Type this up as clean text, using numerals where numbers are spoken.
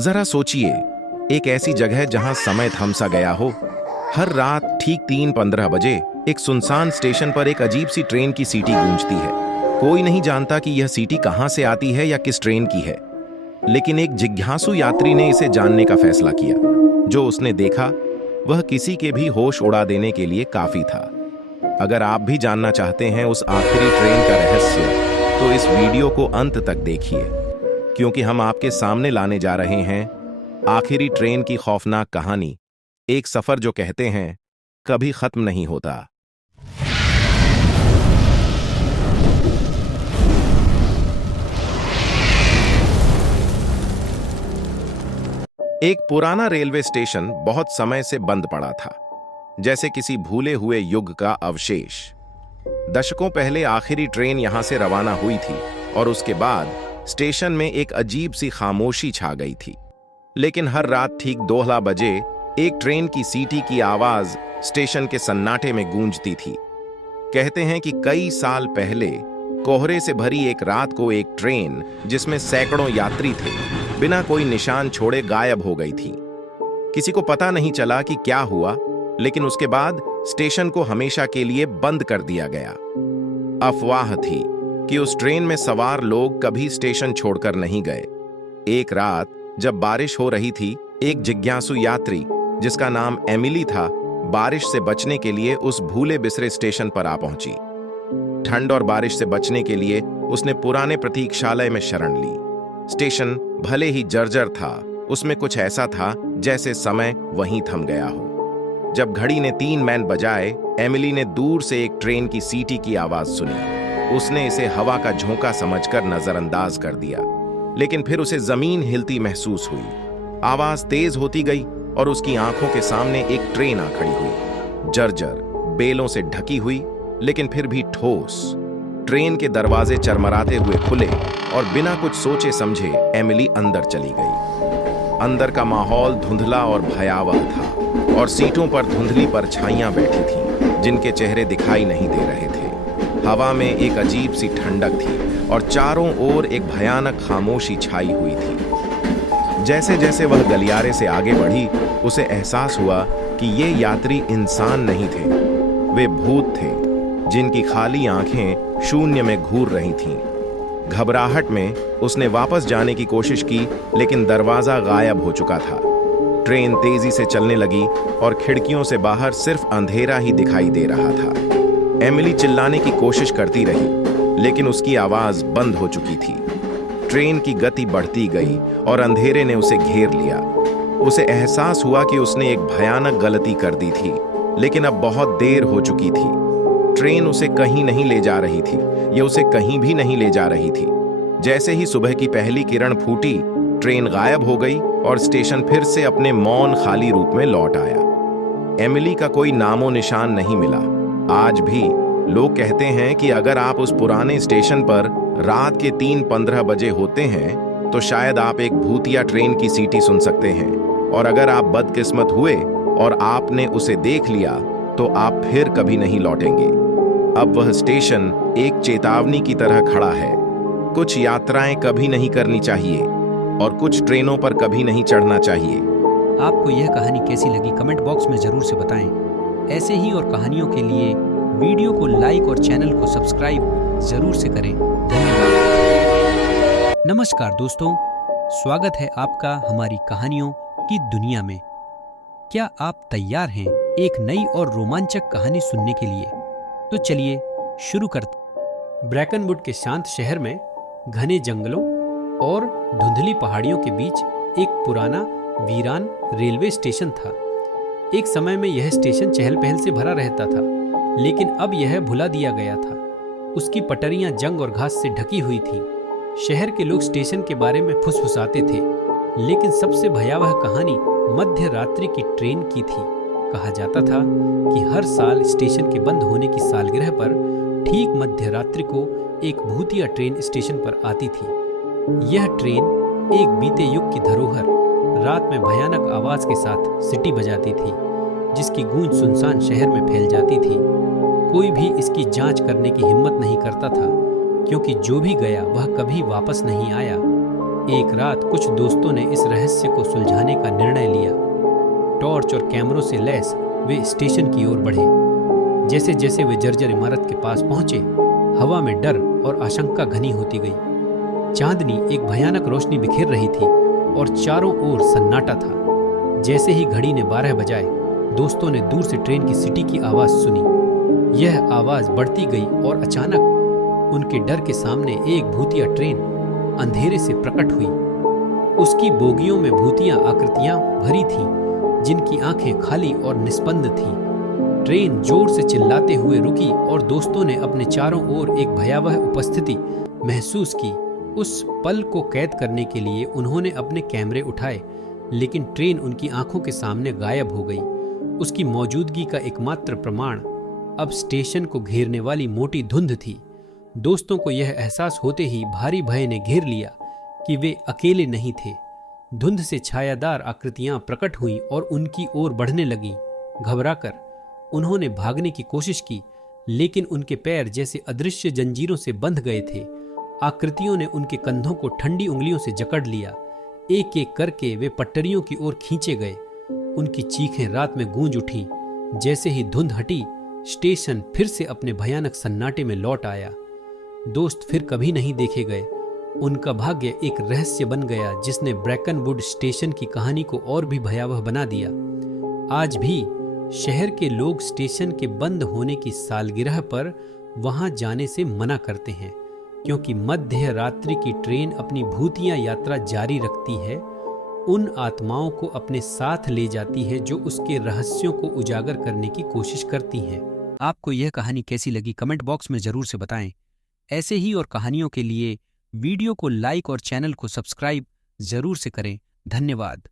जरा सोचिए, एक ऐसी जगह जहां समय थम सा गया हो। हर रात ठीक 3:15 बजे एक सुनसान स्टेशन पर एक अजीब सी ट्रेन की सीटी गूंजती है। कोई नहीं जानता कि यह सीटी कहां से आती है या किस ट्रेन की है, लेकिन एक जिज्ञासु यात्री ने इसे जानने का फैसला किया। जो उसने देखा वह किसी के भी होश उड़ा देने के लिए काफी था। अगर आप भी जानना चाहते हैं उस आखिरी ट्रेन का रहस्य, तो इस वीडियो को अंत तक देखिए, क्योंकि हम आपके सामने लाने जा रहे हैं आखिरी ट्रेन की खौफनाक कहानी। एक सफर जो कहते हैं कभी खत्म नहीं होता। एक पुराना रेलवे स्टेशन बहुत समय से बंद पड़ा था, जैसे किसी भूले हुए युग का अवशेष। दशकों पहले आखिरी ट्रेन यहां से रवाना हुई थी और उसके बाद स्टेशन में एक अजीब सी खामोशी छा गई थी। लेकिन हर रात ठीक 2 बजे एक ट्रेन की सीटी की आवाज स्टेशन के सन्नाटे में गूंजती थी। कहते हैं कि कई साल पहले कोहरे से भरी एक रात को एक ट्रेन, जिसमें सैकड़ों यात्री थे, बिना कोई निशान छोड़े गायब हो गई थी। किसी को पता नहीं चला कि क्या हुआ, लेकिन उसके बाद स्टेशन को हमेशा के लिए बंद कर दिया गया। अफवाह थी कि उस ट्रेन में सवार लोग कभी स्टेशन छोड़कर नहीं गए। एक रात जब बारिश हो रही थी, एक जिज्ञासु यात्री जिसका नाम एमिली था, बारिश से बचने के लिए उस भूले बिसरे स्टेशन पर आ पहुंची। ठंड और बारिश से बचने के लिए उसने पुराने प्रतीक्षालय में शरण ली। स्टेशन भले ही जर्जर था, उसमें कुछ ऐसा था जैसे समय वहीं थम गया हो। जब घड़ी ने 3 मैन बजाए, एमिली ने दूर से एक ट्रेन की सीटी की आवाज सुनी। उसने इसे हवा का झोंका समझकर नजरअंदाज कर दिया, लेकिन फिर उसे जमीन हिलती महसूस हुई। आवाज तेज होती गई और उसकी आंखों के सामने एक ट्रेन आ खड़ी हुई, जर्जर, बेलों से ढकी हुई, लेकिन फिर भी ठोस। ट्रेन के दरवाजे चरमराते हुए खुले और बिना कुछ सोचे समझे एमिली अंदर चली गई। अंदर का माहौल धुंधला और भयावह था और सीटों पर धुंधली परछाइयां बैठी थीं, जिनके चेहरे दिखाई नहीं दे रहे थे। हवा में एक अजीब सी ठंडक थी और चारों ओर एक भयानक खामोशी छाई हुई थी। जैसे जैसे वह गलियारे से आगे बढ़ी, उसे एहसास हुआ कि ये यात्री इंसान नहीं थे, वे भूत थे, जिनकी खाली आंखें शून्य में घूर रही थीं। घबराहट में उसने वापस जाने की कोशिश की, लेकिन दरवाजा गायब हो चुका था। ट्रेन तेजी से चलने लगी और खिड़कियों से बाहर सिर्फ अंधेरा ही दिखाई दे रहा था। एमिली चिल्लाने की कोशिश करती रही, लेकिन उसकी आवाज बंद हो चुकी थी। ट्रेन की गति बढ़ती गई और अंधेरे ने उसे घेर लिया। उसे एहसास हुआ कि उसने एक भयानक गलती कर दी थी, लेकिन अब बहुत देर हो चुकी थी। ट्रेन उसे कहीं नहीं ले जा रही थी, यह उसे कहीं भी नहीं ले जा रही थी। जैसे ही सुबह की पहली किरण फूटी, ट्रेन गायब हो गई और स्टेशन फिर से अपने मौन खाली रूप में लौट आया। एमिली का कोई नामो निशान नहीं मिला। आज भी लोग कहते हैं कि अगर आप उस पुराने स्टेशन पर रात के 3:15 बजे होते हैं, तो शायद आप एक भूतिया ट्रेन की सीटी सुन सकते हैं, और अगर आप बदकिस्मत हुए और आपने उसे देख लिया, तो आप फिर कभी नहीं लौटेंगे। अब वह स्टेशन एक चेतावनी की तरह खड़ा है। कुछ यात्राएं कभी नहीं करनी चाहिए और कुछ ट्रेनों पर कभी नहीं चढ़ना चाहिए। आपको यह कहानी कैसी लगी कमेंट बॉक्स में जरूर से बताएं। ऐसे ही और कहानियों के लिए वीडियो को लाइक और चैनल को सब्सक्राइब जरूर से करें। धन्यवाद। नमस्कार दोस्तों, स्वागत है आपका हमारी कहानियों की दुनिया में। क्या आप तैयार हैं एक नई और रोमांचक कहानी सुनने के लिए? तो चलिए शुरू करते। ब्रैकनवुड के शांत शहर में घने जंगलों और धुंधली पहाड़ियों के बीच एक पुराना वीरान रेलवे स्टेशन था। एक समय में यह स्टेशन चहल पहल से भरा रहता था, लेकिन अब यह भुला दिया गया था। उसकी पटरियां जंग और घास से ढकी हुई थीं। शहर के लोग स्टेशन के बारे में फुसफुसाते थे, लेकिन सबसे भयावह कहानी मध्य रात्रि की ट्रेन की थी। कहा जाता था कि हर साल स्टेशन के बंद होने की सालगिरह पर ठीक मध्य रात्रि को एक भूतिया ट्रेन स्टेशन पर आती थी। यह ट्रेन एक बीते युग की धरोहर रात में भयानक आवाज के साथ सीटी बजाती थी, जिसकी गूंज सुनसान शहर में फैल जाती थी। कोई भी इसकी जांच करने की हिम्मत नहीं करता था, क्योंकि जो भी गया वह कभी वापस नहीं आया। एक रात कुछ दोस्तों ने इस रहस्य को सुलझाने का निर्णय लिया। टॉर्च और कैमरों से लैस वे स्टेशन की ओर बढ़े। जैसे जैसे वे जर्जर इमारत के पास पहुंचे, हवा में डर और आशंका घनी होती गई। चांदनी एक भयानक रोशनी बिखेर रही थी और चारों ओर सन्नाटा था। जैसे ही घड़ी ने 12 बजाए, दोस्तों ने दूर से ट्रेन की सीटी की आवाज सुनी। यह आवाज बढ़ती गई और अचानक उनके डर के सामने एक भूतिया ट्रेन अंधेरे से प्रकट हुई। उसकी बोगियों में भूतिया आकृतियां भरी थीं, जिनकी आंखें खाली और निस्पंद थीं। ट्रेन जोर से चिल्लाते हुए रुकी और दोस्तों ने अपने चारों ओर एक भयावह उपस्थिति महसूस की। उस पल को कैद करने के लिए उन्होंने अपने कैमरे उठाए, लेकिन ट्रेन उनकी आंखों के सामने गायब हो गई। उसकी मौजूदगी का एकमात्र प्रमाण अब स्टेशन को घेरने वाली मोटी धुंध थी। दोस्तों को यह एहसास होते ही भारी भय ने घेर लिया कि वे अकेले नहीं थे। धुंध से छायादार आकृतियां प्रकट हुईं और उनकी ओर बढ़ने लगीं। घबराकर उन्होंने भागने की कोशिश की, लेकिन उनके पैर जैसे अदृश्य जंजीरों से बंध गए थे। आकृतियों ने उनके कंधों को ठंडी उंगलियों से जकड़ लिया। एक एक करके वे पटरियों की ओर खींचे गए। उनकी चीखें रात में गूंज उठीं। जैसे ही धुंध हटी, स्टेशन फिर से अपने भयानक सन्नाटे में लौट आया। दोस्त फिर कभी नहीं देखे गए। उनका भाग्य एक रहस्य बन गया, जिसने ब्रैकनवुड स्टेशन की कहानी को और भी भयावह बना दिया। आज भी शहर के लोग स्टेशन के बंद होने की सालगिरह पर वहां जाने से मना करते हैं, क्योंकि मध्य रात्रि की ट्रेन अपनी भूतिया यात्रा जारी रखती है, उन आत्माओं को अपने साथ ले जाती है जो उसके रहस्यों को उजागर करने की कोशिश करती हैं। आपको यह कहानी कैसी लगी कमेंट बॉक्स में जरूर से बताएं। ऐसे ही और कहानियों के लिए वीडियो को लाइक और चैनल को सब्सक्राइब जरूर से करें। धन्यवाद।